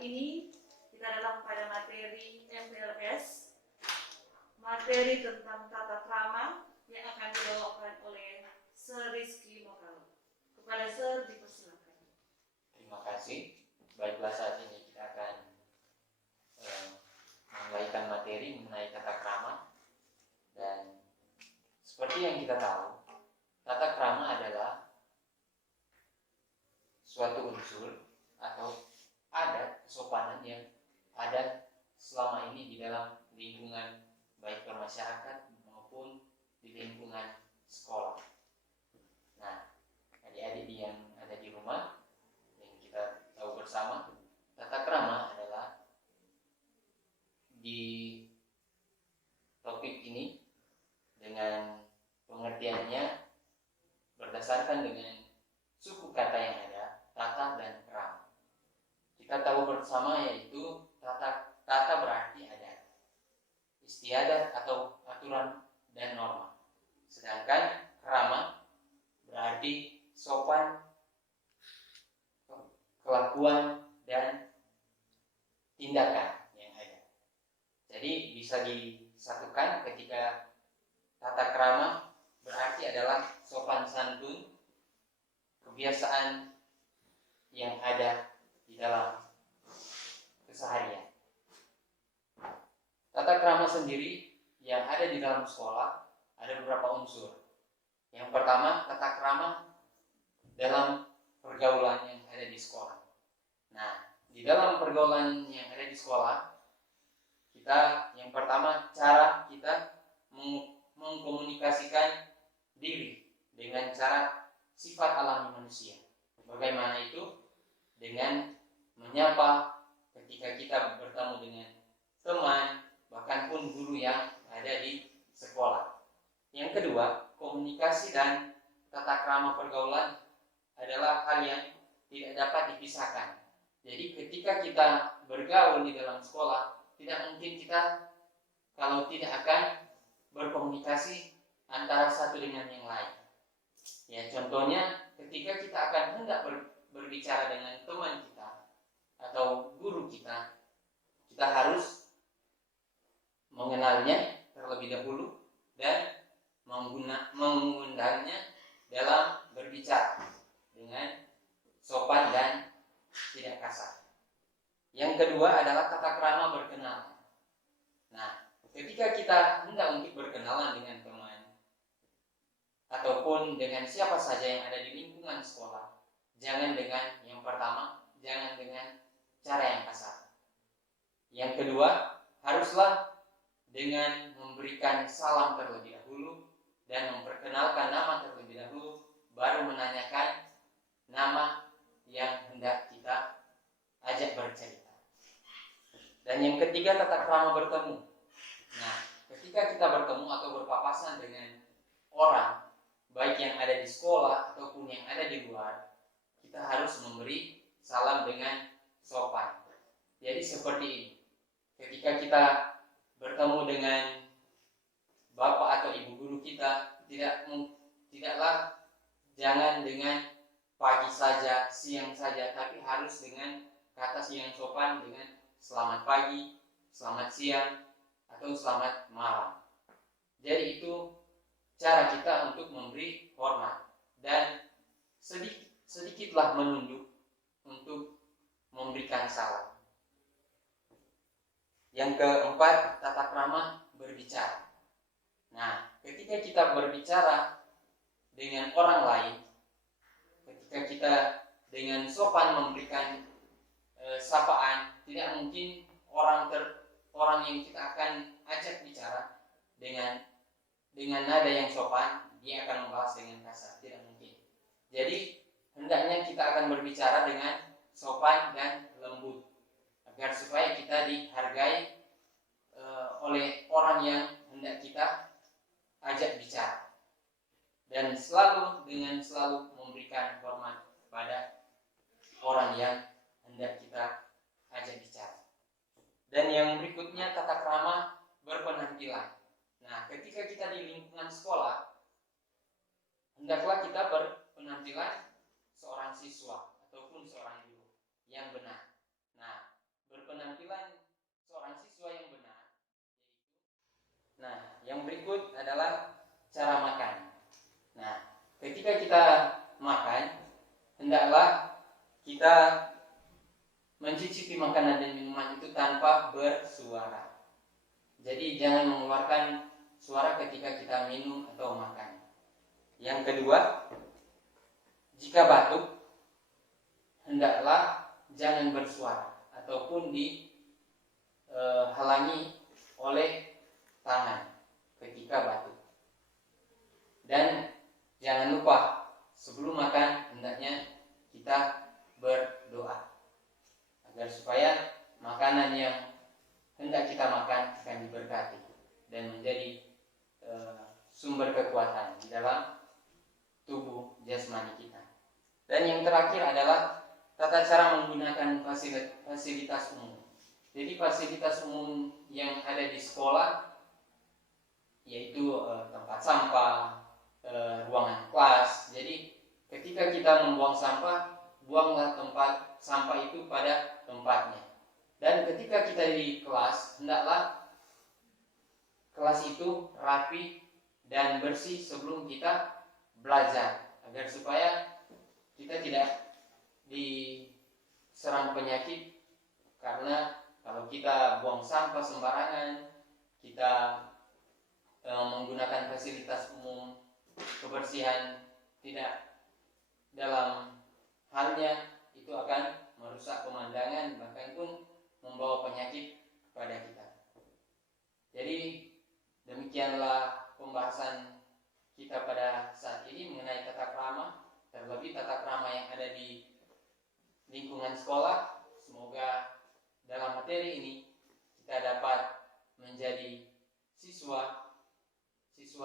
ini kita datang pada materi MPLS, materi tentang tata krama yang akan dibawakan oleh Sir Rizky Mokalo. Kepada Sir dipersilakan. Terima kasih. Baiklah, saat ini kita akan menguraikan materi mengenai tata krama. Dan seperti yang kita tahu, tata krama adalah suatu unsur atau adat kesopanan yang ada selama ini di dalam lingkungan baik bermasyarakat maupun di lingkungan sekolah. Nah, adik-adik yang ada di rumah, yang kita tahu bersama, tata krama adalah di topik ini dengan pengertiannya berdasarkan dengan suku kata yang ada, tata dan krama. Kita tahu bersama yaitu tata berarti adat, istiadat atau aturan dan norma. Sedangkan krama berarti sopan, kelakuan dan tindakan yang ada. Jadi bisa disatukan ketika tata krama berarti adalah sopan santun, kebiasaan yang ada di dalam keseharian. Tata krama sendiri yang ada di dalam sekolah ada beberapa unsur. Yang pertama, tata krama dalam pergaulan yang ada di sekolah. Nah, di dalam pergaulan yang ada di sekolah, kita yang pertama cara kita mengkomunikasikan diri dengan cara sifat alami manusia. Bagaimana itu? Dengan menyapa ketika kita bertemu dengan teman, bahkan pun guru yang ada di sekolah. Yang kedua, komunikasi dan tata krama pergaulan adalah hal yang tidak dapat dipisahkan. Jadi ketika kita bergaul di dalam sekolah, tidak mungkin kita kalau tidak akan berkomunikasi antara satu dengan yang lain. Ya, contohnya ketika kita akan hendak berbicara dengan teman kita atau guru kita, kita harus mengenalnya terlebih dahulu dan mengundangnya dalam berbicara dengan sopan dan tidak kasar. Yang kedua adalah tata krama berkenalan. Nah, ketika kita hendak untuk berkenalan dengan teman ataupun dengan siapa saja yang ada di lingkungan sekolah, jangan dengan yang pertama, jangan dengan cara yang kasar. Yang kedua, haruslah dengan memberikan salam terlebih dahulu dan memperkenalkan nama terlebih dahulu, baru menanyakan nama yang hendak kita ajak bercerita. Dan yang ketiga, tata krama bertemu. Nah, ketika kita bertemu atau berpapasan dengan orang, baik yang ada di sekolah ataupun yang ada di luar, kita harus memberi salam dengan sopan. Jadi seperti ini. Ketika kita bertemu dengan bapak atau ibu guru kita, tidaklah jangan dengan pagi saja, siang saja, tapi harus dengan kata yang sopan dengan selamat pagi, selamat siang, atau selamat malam. Jadi itu cara kita untuk memberi hormat dan sedikitlah menunduk untuk memberikan salam. Yang keempat, tata krama berbicara. Nah, ketika kita berbicara dengan orang lain, ketika kita dengan sopan memberikan sapaan, tidak mungkin orang yang kita akan ajak bicara dengan nada yang sopan, dia akan membahas dengan kasar, tidak mungkin. Jadi hendaknya kita akan berbicara dengan sopan dan lembut, agar supaya kita dihargai oleh orang yang hendak kita ajak bicara, dan selalu memberikan hormat pada orang yang hendak kita ajak bicara. Dan yang berikutnya, tata krama berpenampilan. Nah, ketika kita di lingkungan sekolah, hendaklah kita berpenampilan seorang siswa ataupun seorang guru yang benar. Nah, yang berikut adalah cara makan. Nah, ketika kita makan, hendaklah kita mencicipi makanan dan minuman itu tanpa bersuara. Jadi jangan mengeluarkan suara ketika kita minum atau makan. Yang kedua, jika batuk, hendaklah jangan bersuara ataupun dihalangi oleh tangan ketika batuk. Dan jangan lupa sebelum makan hendaknya kita berdoa agar supaya makanan yang hendak kita makan akan diberkati dan menjadi sumber kekuatan di dalam tubuh jasmani kita. Dan yang terakhir adalah tata cara menggunakan fasilitas umum. Jadi fasilitas umum yang ada di sekolah yaitu tempat sampah, ruangan kelas. Jadi ketika kita membuang sampah, buanglah tempat sampah itu pada tempatnya. Dan ketika kita di kelas, hendaklah kelas itu rapi dan bersih sebelum kita belajar, agar supaya kita tidak diserang penyakit. Karena kalau kita buang sampah sembarangan, kita menggunakan fasilitas umum, kebersihan tidak dalam halnya, itu akan merusak pemandangan, bahkan pun membawa penyakit kepada kita. Jadi demikianlah pembahasan kita pada saat ini mengenai tata krama, terlebih tata krama yang ada di lingkungan sekolah. Semoga dalam materi ini kita dapat menjadi siswa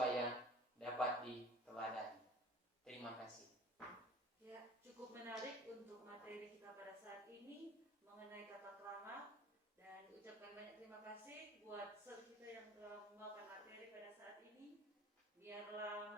yang dapat diteladani. Terima kasih. Ya, cukup menarik untuk materi kita pada saat ini mengenai tata krama, dan ucapkan banyak terima kasih buat sir kita yang telah membawakan materi pada saat ini. Biarlah